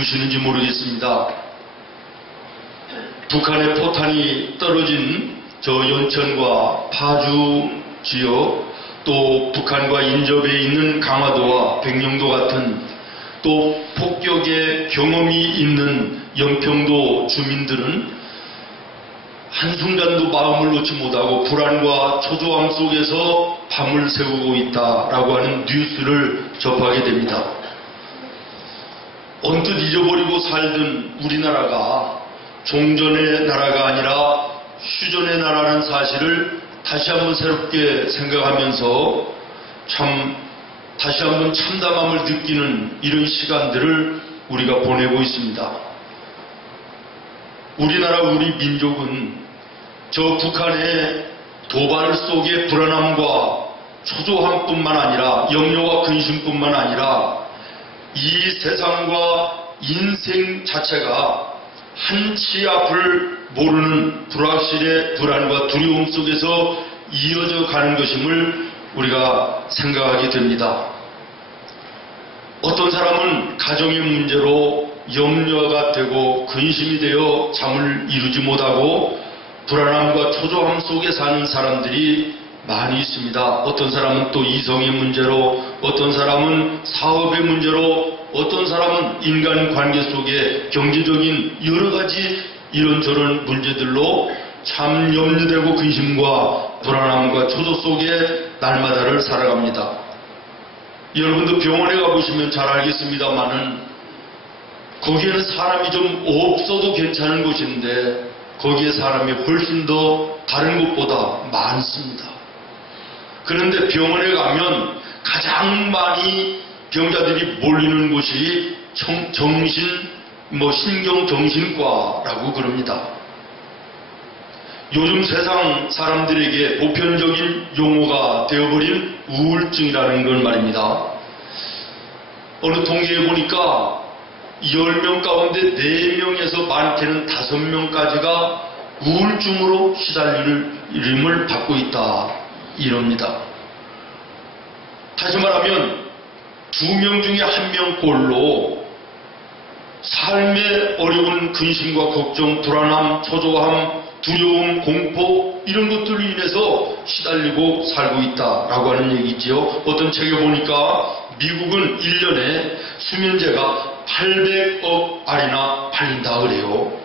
주무시는지 모르겠습니다. 북한의 포탄이 떨어진 저 연천과 파주 지역, 또 북한과 인접해 있는 강화도와 백령도 같은 또 폭격의 경험이 있는 연평도 주민들은 한순간도 마음을 놓지 못하고 불안과 초조함 속에서 밤을 새우고 있다라고 하는 뉴스를 접하게 됩니다. 언뜻 잊어버리고 살던 우리나라가 종전의 나라가 아니라 휴전의 나라라는 사실을 다시 한번 새롭게 생각하면서 다시 한번 참담함을 느끼는 이런 시간들을 우리가 보내고 있습니다. 우리나라 우리 민족은 저 북한의 도발 속의 불안함과 초조함뿐만 아니라 염려와 근심뿐만 아니라 이 세상과 인생 자체가 한치 앞을 모르는 불확실의 불안과 두려움 속에서 이어져 가는 것임을 우리가 생각하게 됩니다. 어떤 사람은 가정의 문제로 염려가 되고 근심이 되어 잠을 이루지 못하고 불안함과 초조함 속에 사는 사람들이 많이 있습니다. 어떤 사람은 또 이성의 문제로, 어떤 사람은 사업의 문제로, 어떤 사람은 인간관계 속에 경제적인 여러 가지 이런저런 문제들로 참 염려되고 근심과 불안함과 초조 속에 날마다를 살아갑니다. 여러분도 병원에 가보시면 잘 알겠습니다만은 거기에는 사람이 좀 없어도 괜찮은 곳인데 거기에 사람이 훨씬 더 다른 곳보다 많습니다. 그런데 병원에 가면 가장 많이 병자들이 몰리는 곳이 신경정신과라고 그럽니다. 요즘 세상 사람들에게 보편적인 용어가 되어버린 우울증이라는 건 말입니다. 어느 통계에 보니까 10명 가운데 4명에서 많게는 5명까지가 우울증으로 시달림을 받고 있다 이럽니다. 다시 말하면 2명 중에 1명꼴로 삶의 어려운 근심과 걱정, 불안함, 초조함, 두려움, 공포 이런 것들로 인해서 시달리고 살고 있다라고 하는 얘기지요. 어떤 책에 보니까 미국은 1년에 수면제가 800억 알이나 팔린다 그래요.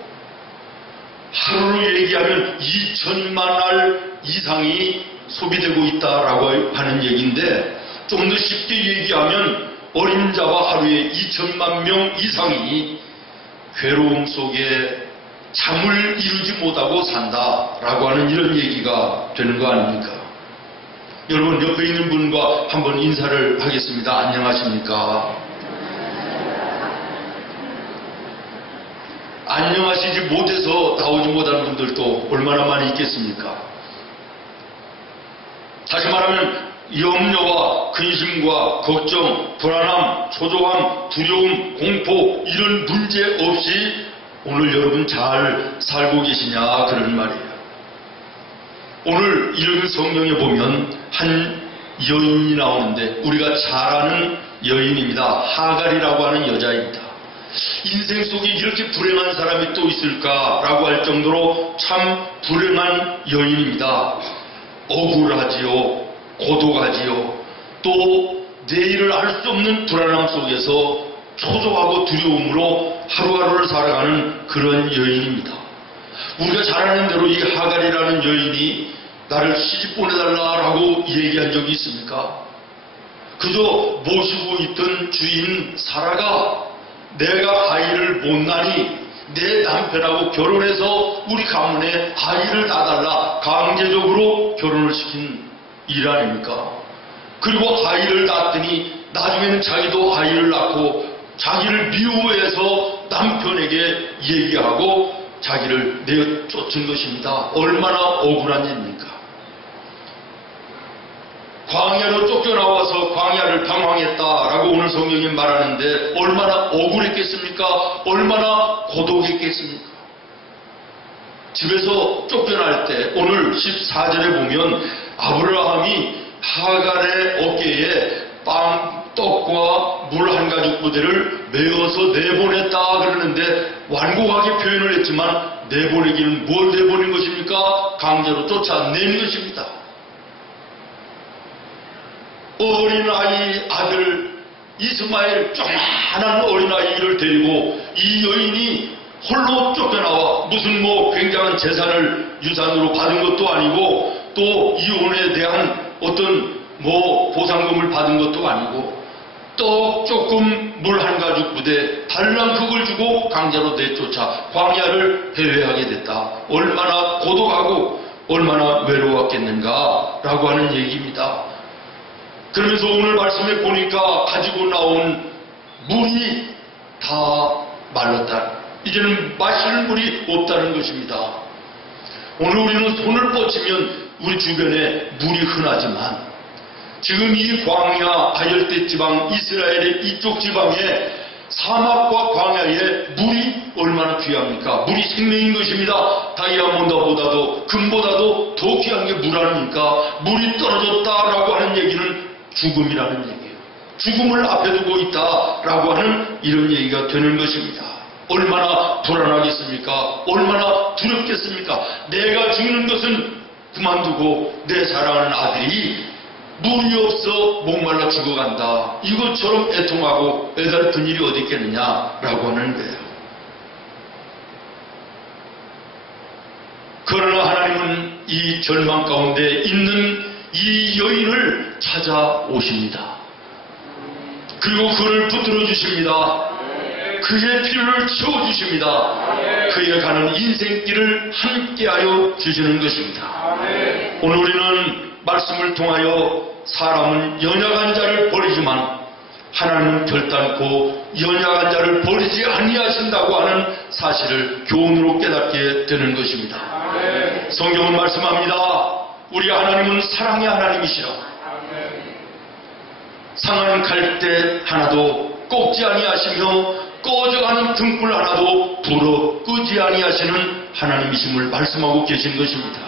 하루로 얘기하면 2천만 알 이상이 소비되고 있다라고 하는 얘기인데 좀 더 쉽게 얘기하면 어림잡아 하루에 2천만 명 이상이 괴로움 속에 잠을 이루지 못하고 산다라고 하는 이런 얘기가 되는 거 아닙니까? 여러분 옆에 있는 분과 한번 인사를 하겠습니다. 안녕하십니까? 안녕하시지 못해서 나오지 못한 분들도 얼마나 많이 있겠습니까? 다시 말하면 염려와 근심과 걱정, 불안함, 초조함, 두려움, 공포 이런 문제 없이 오늘 여러분 잘 살고 계시냐 그런 말이에요. 오늘 이런 성경에 보면 한 여인이 나오는데 우리가 잘 아는 여인입니다. 하갈이라고 하는 여자입니다. 인생 속에 이렇게 불행한 사람이 또 있을까라고 할 정도로 참 불행한 여인입니다. 억울하지요. 고독하지요. 또 내일을 알 수 없는 불안함 속에서 초조하고 두려움으로 하루하루를 살아가는 그런 여인입니다. 우리가 잘 아는 대로 이 하갈이라는 여인이 나를 시집 보내달라라고 얘기한 적이 있습니까? 그저 모시고 있던 주인 사라가 내가 아이를 못 낳으니 내 남편하고 결혼해서 우리 가문에 아이를 낳아달라 강제적으로 결혼을 시킨 일 아닙니까? 그리고 아이를 낳았더니 나중에는 자기도 아이를 낳고 자기를 미워해서 남편에게 얘기하고 자기를 내쫓은 것입니다. 얼마나 억울한 일입니까? 광야로 쫓겨나와서 광야를 방황했다라고 오늘 성경이 말하는데 얼마나 억울했겠습니까? 얼마나 고독했겠습니까? 집에서 쫓겨날 때 오늘 14절에 보면 아브라함이 하갈의 어깨에 떡과 물 한 가죽 부대를 메어서 내보냈다 그러는데 완곡하게 표현을 했지만 내보내기는 뭘 내보낸 것입니까? 강제로 쫓아낸 것입니다. 어린아이 아들 이스마엘 조그만한 어린아이를 데리고 이 여인이 홀로 쫓겨나와 무슨 굉장한 재산을 유산으로 받은 것도 아니고 또 이혼에 대한 어떤 보상금을 받은 것도 아니고 떡 조금 물 한 가죽 부대 달랑 그걸 주고 강제로 내쫓아 광야를 해외하게 됐다. 얼마나 고독하고 얼마나 외로웠겠는가라고 하는 얘기입니다. 그러면서 오늘 말씀에 보니까 가지고 나온 물이 다 말랐다. 이제는 마실 물이 없다는 것입니다. 오늘 우리는 손을 뻗치면 우리 주변에 물이 흔하지만 지금 이 광야 아열대 지방 이스라엘의 이쪽 지방에 사막과 광야에 물이 얼마나 귀합니까? 물이 생명인 것입니다. 다이아몬드보다도 금보다도 더 귀한 게 물 아닙니까? 물이 떨어졌다라고 하는 얘기는 죽음이라는 얘기예요. 죽음을 앞에 두고 있다라고 하는 이런 얘기가 되는 것입니다. 얼마나 불안하겠습니까? 얼마나 두렵겠습니까? 내가 죽는 것은 그만두고 내 사랑하는 아들이 물이 없어 목말라 죽어간다. 이것처럼 애통하고 애달픈 일이 어디 있겠느냐라고 하는 거예요. 그러나 하나님은 이 절망 가운데 있는 이 여인을 찾아오십니다. 그리고 그를 붙들어 주십니다. 그의 필요를 채워주십니다. 그의 가는 인생길을 함께하여 주시는 것입니다. 오늘 우리는 말씀을 통하여 사람은 연약한 자를 버리지만 하나님은 결단코 연약한 자를 버리지 아니하신다고 하는 사실을 교훈으로 깨닫게 되는 것입니다. 성경은 말씀합니다. 우리 하나님은 사랑의 하나님이시라. 상하는 갈대 하나도 꺾지 아니하시며 꺼져가는 등불 하나도 불어 끄지 아니하시는 하나님이심을 말씀하고 계신 것입니다.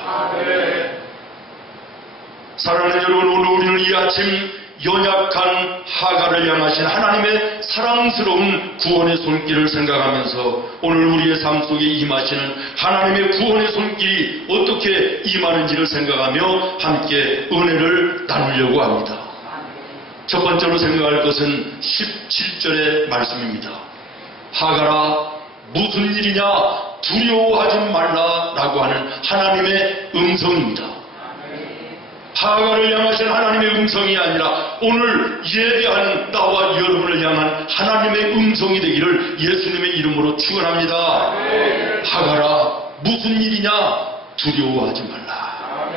사랑하는 여러분, 오늘 우리는 이 아침 연약한 하갈을 향하신 하나님의 사랑스러운 구원의 손길을 생각하면서 오늘 우리의 삶 속에 임하시는 하나님의 구원의 손길이 어떻게 임하는지를 생각하며 함께 은혜를 나누려고 합니다. 첫 번째로 생각할 것은 17절의 말씀입니다. 하갈아, 무슨 일이냐? 두려워하지 말라라고 하는 하나님의 음성입니다. 하갈을 향하신 하나님의 음성이 아니라 오늘 예배하는 나와 여러분을 향한 하나님의 음성이 되기를 예수님의 이름으로 축원합니다. 하갈아, 무슨 일이냐? 두려워하지 말라.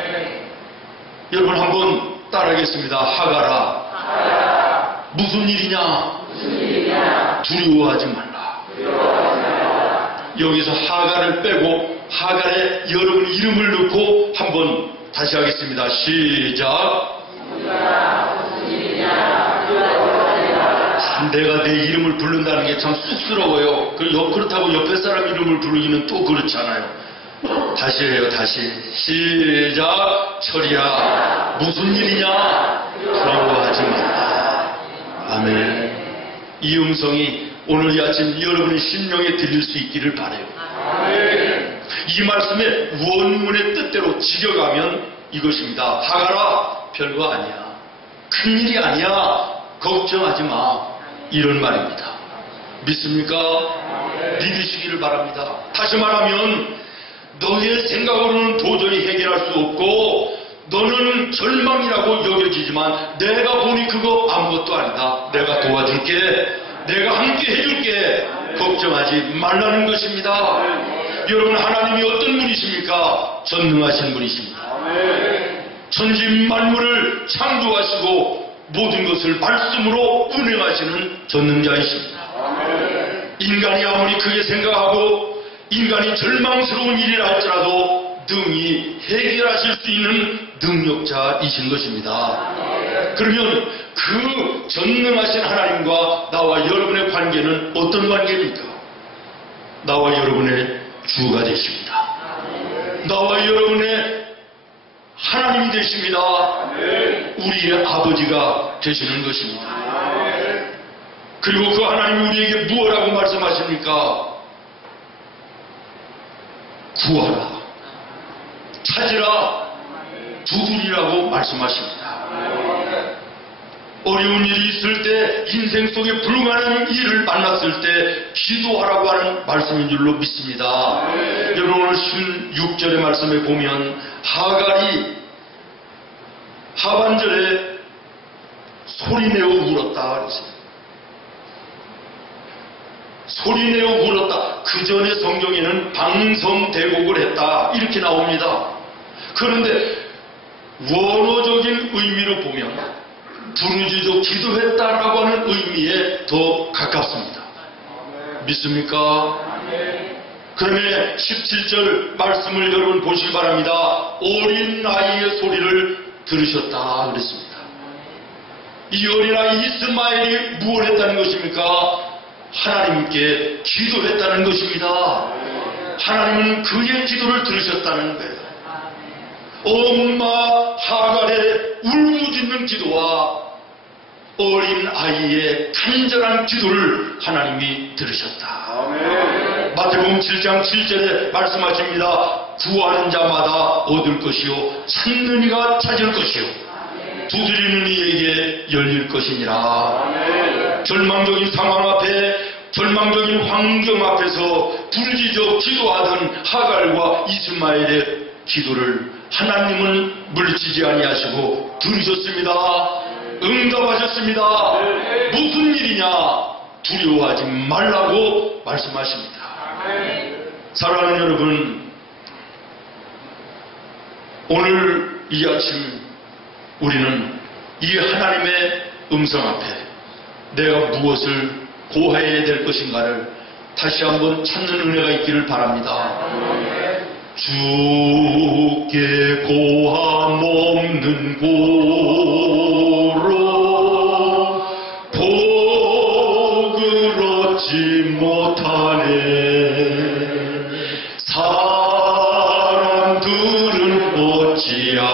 여러분 한번 따라하겠습니다. 하갈아, 무슨 일이냐? 두려워하지 말라. 여기서 하갈을 빼고 하갈에 여러분 이름을 넣고 한번 다시 하겠습니다. 시작. 내가 내 이름을 부른다는 게 참 쑥스러워요. 그렇다고 옆에 사람 이름을 부르기는 또 그렇잖아요. 다시 해요. 다시. 시작. 철이야, 무슨 일이냐? 두려워하지 마라. 아멘. 이 음성이 오늘 이 아침 여러분의 심령에 들릴 수 있기를 바라요. 이 말씀의 원문의 뜻대로 지켜가면 이것입니다. 하갈아, 별거 아니야. 큰일이 아니야. 걱정하지 마. 이런 말입니다. 믿습니까? 믿으시기를 바랍니다. 다시 말하면 너의 생각으로는 도저히 해결할 수 없고 너는 절망이라고 여겨지지만 내가 보니 그거 아무것도 아니다. 내가 도와줄게. 내가 함께 해줄게. 걱정하지 말라는 것입니다. 여러분, 하나님이 어떤 분이십니까? 전능하신 분이십니다. 천지 만물을 창조하시고 모든 것을 말씀으로 운행하시는 전능자이십니다. 인간이 아무리 크게 생각하고 인간이 절망스러운 일이라 할지라도 능히 해결하실 수 있는 능력자이신 것입니다. 그러면 그 전능하신 하나님과 나와 여러분의 관계는 어떤 관계입니까? 나와 여러분의 주가 되십니다. 나와 여러분의 하나님이 계십니다. 우리의 아버지가 되시는 것입니다. 그리고 그 하나님이 우리에게 무엇라고 말씀하십니까? 구하라, 찾으라, 두드리라고 말씀하십니다. 어려운 일이 있을 때, 인생 속에 불가능한 일을 만났을 때 기도하라고 하는 말씀인 줄로 믿습니다. 여러분, 오늘 16절의 말씀에 보면 하갈이 하반절에 소리내어 울었다 그랬어요. 소리내어 울었다. 그 전에 성경에는 방성대곡을 했다 이렇게 나옵니다. 그런데 원어적인 의미로 보면 부르짖어 기도했다라고 하는 의미에 더 가깝습니다. 믿습니까? 그러면 17절 말씀을 여러분 보시기 바랍니다. 어린 아이의 소리를 들으셨다 그랬습니다. 이 어린아이 이스마엘이 무엇을 했다는 것입니까? 하나님께 기도했다는 것입니다. 하나님은 그의 기도를 들으셨다는 거예요. 엄마 하갈의 울부짖는 기도와 어린 아이의 간절한 기도를 하나님이 들으셨다. 마태복음 7장 7절에 말씀하십니다. 구하는 자마다 얻을 것이요 찾는 이가 찾을 것이요 두드리는 이에게 열릴 것이니라. 절망적인 상황 앞에, 절망적인 환경 앞에서 부르짖어 기도하던 하갈과 이스마엘의 기도를 하나님은 물리치지 아니하시고 들으셨습니다. 응답하셨습니다. 무슨 일이냐? 두려워하지 말라고 말씀하십니다. 사랑하는 여러분, 오늘 이 아침 우리는 이 하나님의 음성 앞에 내가 무엇을 고해야 될 것인가를 다시 한번 찾는 은혜가 있기를 바랍니다. 주께 고함 없는 고로 복을 얻지 못하네. 사람들은 어찌하여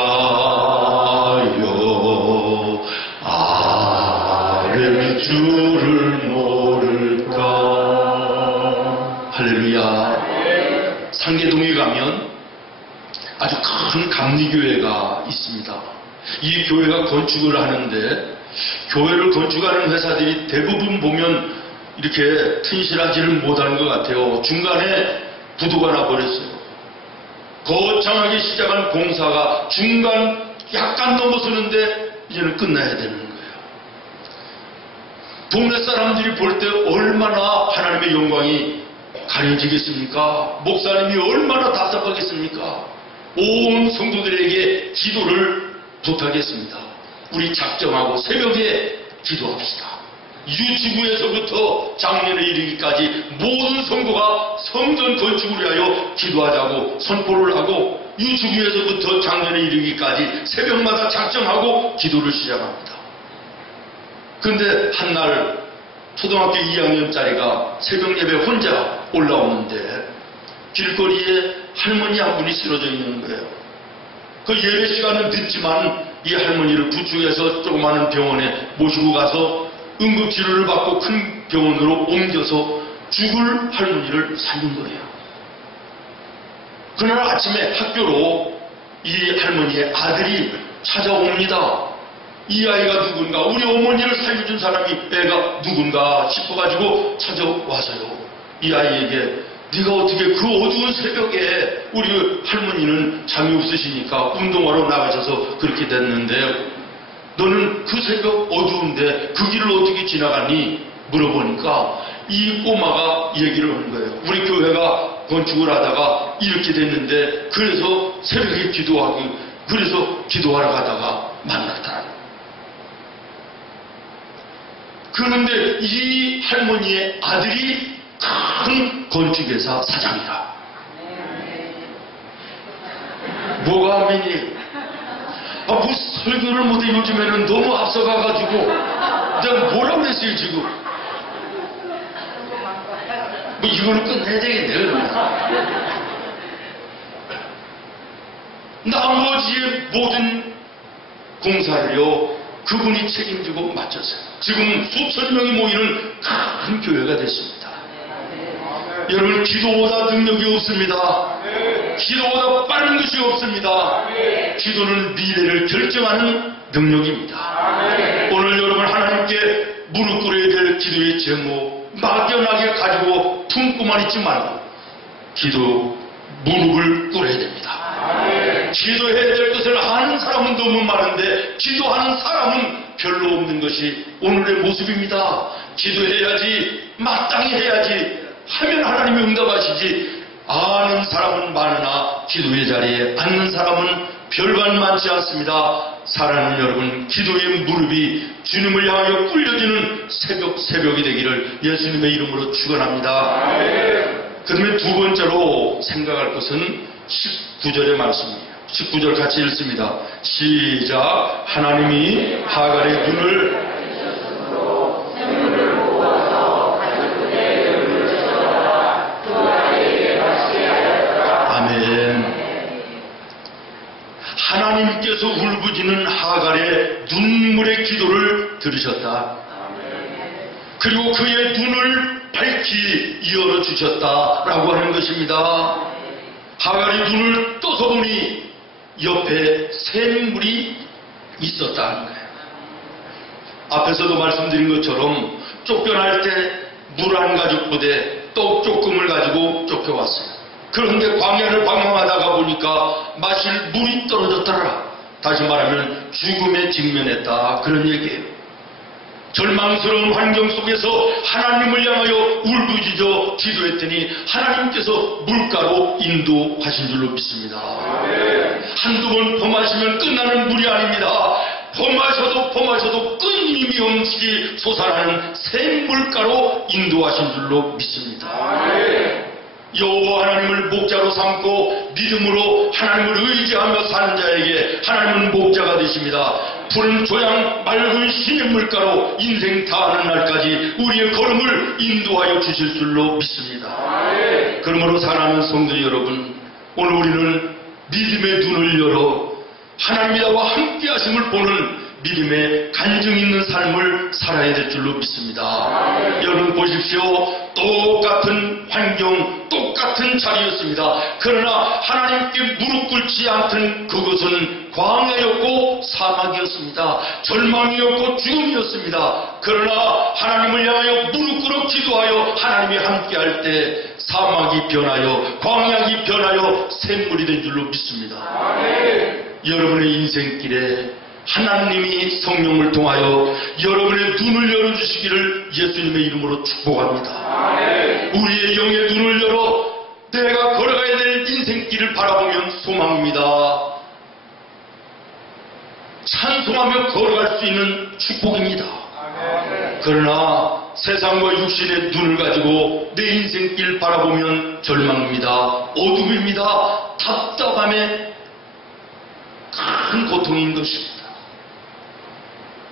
아뢰 줄을 모를까. 할렐루야. 상계동에 가면 아주 큰 감리교회가 있습니다. 이 교회가 건축을 하는데, 교회를 건축하는 회사들이 대부분 보면 이렇게 튼실하지를 못하는 것 같아요. 중간에 부도가 나버렸어요. 거창하게 시작한 공사가 중간 약간 넘어서는데 이제는 끝나야 되는 거예요. 동네 사람들이 볼 때 얼마나 하나님의 영광이 가려지겠습니까? 목사님이 얼마나 답답하겠습니까? 온 성도들에게 기도를 부탁했습니다. 우리 작정하고 새벽에 기도합시다. 유치부에서부터 작년에 이르기까지 모든 성도가 성전 건축을 위하여 기도하자고 선포를 하고, 유치부에서부터 작년에 이르기까지 새벽마다 작정하고 기도를 시작합니다. 그런데 한날 초등학교 2학년짜리가 새벽 예배 혼자 올라오는데 길거리에 할머니 한 분이 쓰러져 있는 거예요. 그 예배 시간은 늦지만 이 할머니를 구축해서 조그마한 병원에 모시고 가서 응급치료를 받고 큰 병원으로 옮겨서 죽을 할머니를 살린 거예요. 그날 아침에 학교로 이 할머니의 아들이 찾아옵니다. 이 아이가 누군가, 우리 어머니를 살려준 사람이 애가 누군가 싶어가지고 찾아와서요, 이 아이에게 네가 어떻게 그 어두운 새벽에, 우리 할머니는 잠이 없으시니까 운동하러 나가셔서 그렇게 됐는데 너는 그 새벽 어두운데 그 길을 어떻게 지나갔니? 물어보니까 이 꼬마가 얘기를 하는 거예요. 우리 교회가 건축을 하다가 이렇게 됐는데 그래서 새벽에 기도하고, 그래서 기도하러 가다가 만났다. 그런데 이 할머니의 아들이 큰 건축회사 사장이다. 뭐가 아멘이에요? 뭐 설교를 못해. 요즘에는 너무 앞서가가지고 내가 뭐라고 그랬어요 지금. 뭐 이거는 끝내야 되겠네요. 나머지의 모든 봉사를요 그분이 책임지고 맡았어요. 지금 수천 명이 모이는 큰 교회가 됐습니다. 여러분, 기도보다 능력이 없습니다. 기도보다 빠른 것이 없습니다. 기도는 미래를 결정하는 능력입니다. 오늘 여러분, 하나님께 무릎 꿇어야 될 기도의 제목 막연하게 가지고 품고만 있지 말고 기도 무릎을 꿇어야 됩니다. 기도해야 될 것을 아는 사람은 너무 많은데 기도하는 사람은 별로 없는 것이 오늘의 모습입니다. 기도해야지, 마땅히 해야지 하면 하나님이 응답하시지, 아는 사람은 많으나 기도의 자리에 앉는 사람은 별반 많지 않습니다. 사랑하는 여러분, 기도의 무릎이 주님을 향하여 꿇려지는 새벽이 되기를 예수님의 이름으로 축원합니다. 그러면 두 번째로 생각할 것은 19절의 말씀이에요. 19절 같이 읽습니다. 시작. 하나님이 하갈의 눈을 하나님께서 울부짖는 하갈의 눈물의 기도를 들으셨다. 그리고 그의 눈을 밝히 열어주셨다라고 하는 것입니다. 하갈이 눈을 떠서 보니 옆에 샘물이 있었다는 거예요. 앞에서도 말씀드린 것처럼 쫓겨날 때 물 한 가죽 부대 떡 조금을 가지고 쫓겨왔어요. 그런데 광야를 방황하다가 보니까 마실 물이 떨어졌더라. 다시 말하면 죽음에 직면했다, 그런 얘기예요. 절망스러운 환경 속에서 하나님을 향하여 울부짖어 기도했더니 하나님께서 물가로 인도하신 줄로 믿습니다. 한두 번 범하시면 끝나는 물이 아닙니다. 범하셔도 끊임이 없이 솟아나는 샘물가로 인도하신 줄로 믿습니다. 여호와 하나님을 목자로 삼고 믿음으로 하나님을 의지하며 사는 자에게 하나님은 목자가 되십니다. 푸른 조양 맑은 시냇물가로 인생 다하는 날까지 우리의 걸음을 인도하여 주실 줄로 믿습니다. 그러므로 사랑하는 성도 여러분, 오늘 우리는 믿음의 눈을 열어 하나님이 나와 함께 하심을 보는 믿음의 간증 있는 삶을 살아야 될 줄로 믿습니다. 여러분 보십시오. 똑같은 환경, 똑같은 자리였습니다. 그러나 하나님께 무릎 꿇지 않던 그것은 광야였고 사막이었습니다. 절망이었고 죽음이었습니다. 그러나 하나님을 향하여 무릎 꿇어 기도하여 하나님이 함께 할 때 사막이 변하여 광야가 변하여 샘물이 된 줄로 믿습니다. 여러분의 인생길에 하나님이 성령을 통하여 여러분의 눈을 열어주시기를 예수님의 이름으로 축복합니다. 우리의 영의 눈을 열어 내가 걸어가야 될 인생길을 바라보면 소망입니다. 찬송하며 걸어갈 수 있는 축복입니다. 그러나 세상과 육신의 눈을 가지고 내 인생길 바라보면 절망입니다. 어둠입니다. 답답함의 큰 고통인 것입니다.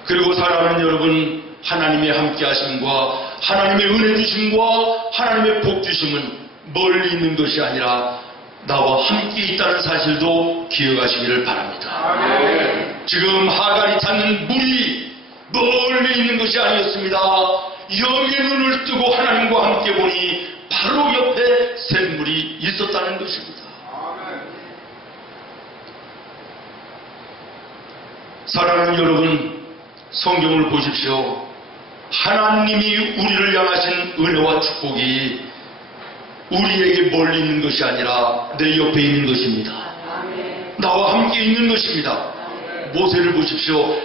그리고 사랑하는 여러분, 하나님의 함께 하심과 하나님의 은혜 주심과 하나님의 복 주심은 멀리 있는 것이 아니라 나와 함께 있다는 사실도 기억하시기를 바랍니다. 지금 하갈이 찾는 물이 멀리 있는 것이 아니었습니다. 영의 눈을 뜨고 하나님과 함께 보니 바로 옆에 샘물이 있었다는 것입니다. 사랑하는 여러분, 성경을 보십시오. 하나님이 우리를 향하신 은혜와 축복이 우리에게 멀리 있는 것이 아니라 내 옆에 있는 것입니다. 나와 함께 있는 것입니다. 모세를 보십시오.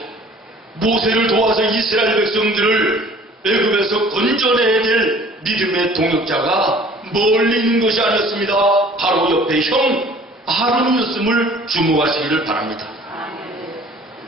모세를 도와서 이스라엘 백성들을 애굽에서 건져내야 될 믿음의 동역자가 멀리 있는 것이 아니었습니다. 바로 옆에 형 아론이었음을 주목하시기를 바랍니다.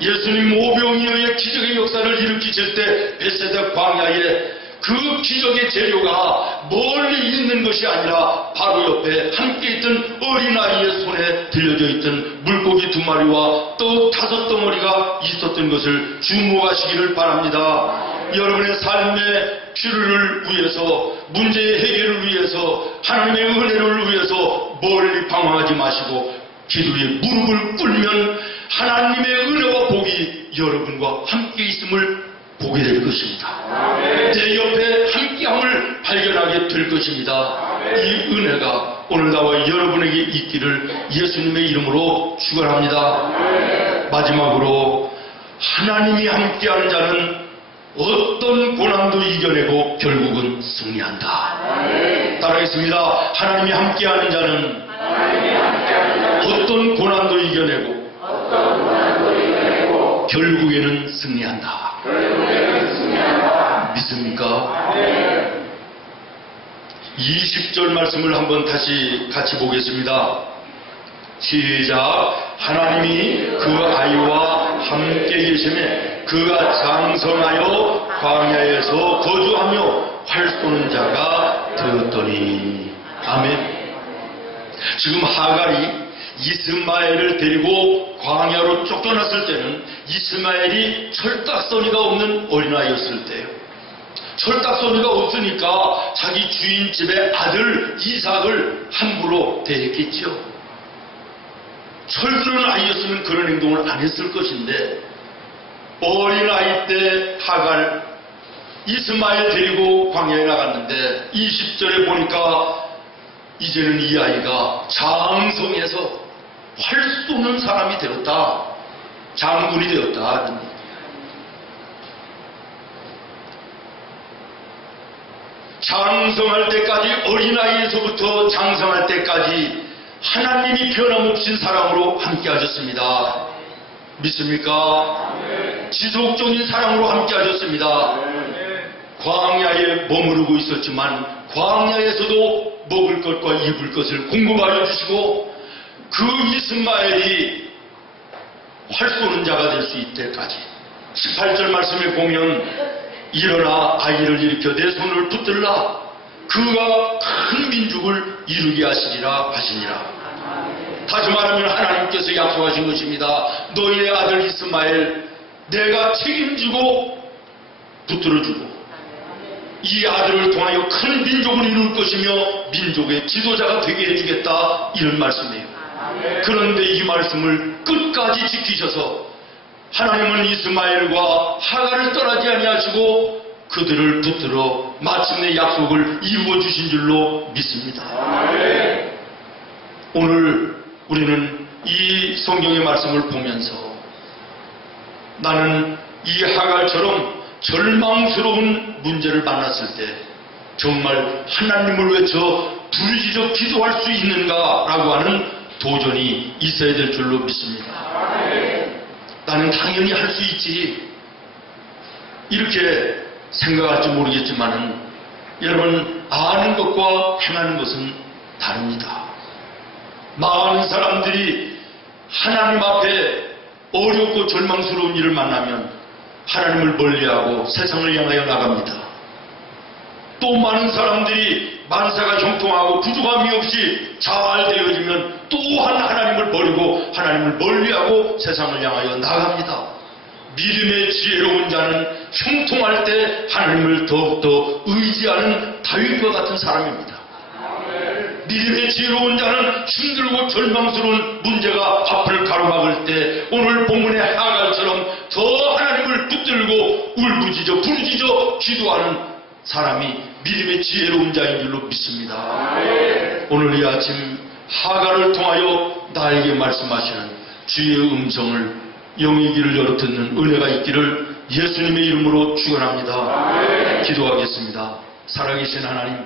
예수님 오병이어의 기적의 역사를 일으키실 때 벳세다 광야에 그 기적의 재료가 멀리 있는 것이 아니라 바로 옆에 함께 있던 어린아이의 손에 들려져 있던 물고기 2마리와 떡 5덩어리가 있었던 것을 주목하시기를 바랍니다. 여러분의 삶의 필요를 위해서, 문제의 해결을 위해서, 하나님의 은혜를 위해서 멀리 방황하지 마시고 기도에 무릎을 꿇으면 하나님의 은혜와 복이 여러분과 함께 있음을 보게 될 것입니다. 내 옆에 함께함을 발견하게 될 것입니다. 이 은혜가 오늘 나와 여러분에게 있기를 예수님의 이름으로 축원합니다. 마지막으로 하나님이 함께하는 자는 어떤 고난도 이겨내고 결국은 승리한다. 따라하겠습니다. 하나님이 함께하는 자는 어떤 고난도 이겨내고 결국에는 승리한다. 믿습니까? 20절 말씀을 한번 다시 같이 보겠습니다. 시작. 하나님이 그 아이와 함께 계심에 그가 장성하여 광야에서 거주하며 활 쏘는 자가 되었더니. 아멘. 지금 하갈이 이스마엘을 데리고 광야로 쫓겨났을 때는 이스마엘이 철딱서니가 없는 어린아이였을 때예요. 철딱서니가 없으니까 자기 주인 집의 아들 이삭을 함부로 대했겠죠. 철드는 아이였으면 그런 행동을 안 했을 것인데 어린아이 때 하갈 이스마엘 데리고 광야에 나갔는데 20절에 보니까 이제는 이 아이가 장성해서 활 쏘는 사람이 되었다. 장군이 되었다. 장성할 때까지, 어린아이에서부터 장성할 때까지 하나님이 변함없인 사랑으로 함께 하셨습니다. 믿습니까? 지속적인 사랑으로 함께 하셨습니다. 광야에 머무르고 있었지만 광야에서도 먹을 것과 입을 것을 공급하여 주시고 그 이스마엘이 활 쏘는 자가 될 수 있때까지 18절 말씀에 보면 일어나 아이를 일으켜 내 손을 붙들라 그가 큰 민족을 이루게 하시리라 하시니라. 다시 말하면 하나님께서 약속하신 것입니다. 너희의 아들 이스마엘 내가 책임지고 붙들어주고 이 아들을 통하여 큰 민족을 이룰 것이며 민족의 지도자가 되게 해주겠다 이런 말씀이에요. 그런데 이 말씀을 끝까지 지키셔서 하나님은 이스마엘과 하갈을 떠나지 아니하시고 그들을 붙들어 마침내 약속을 이루어 주신 줄로 믿습니다. 오늘 우리는 이 성경의 말씀을 보면서 나는 이 하갈처럼 절망스러운 문제를 만났을 때 정말 하나님을 외쳐 부르짖어 기도할 수 있는가라고 하는 도전이 있어야 될 줄로 믿습니다. 나는 당연히 할 수 있지 이렇게 생각할지 모르겠지만은 여러분 아는 것과 행하는 것은 다릅니다. 많은 사람들이 하나님 앞에 어렵고 절망스러운 일을 만나면 하나님을 멀리하고 세상을 향하여 나갑니다. 또 많은 사람들이 만사가 형통하고 부족함이 없이 잘 되어지면 또한 하나님을 버리고 하나님을 멀리하고 세상을 향하여 나갑니다. 믿음의 지혜로운 자는 형통할 때 하나님을 더욱더 의지하는 다윗과 같은 사람입니다. 믿음의 지혜로운 자는 힘들고 절망스러운 문제가 앞을 가로막을 때 오늘 본문의 하갈처럼 더 하나님을 붙들고 울부짖어 부르짖어 기도하는 사람이 믿음의 지혜로운 자인 줄로 믿습니다. 오늘 이 아침 하갈을 통하여 나에게 말씀하시는 주의 음성을 영의 길을 열어 듣는 은혜가 있기를 예수님의 이름으로 축원합니다. 기도하겠습니다. 살아계신 하나님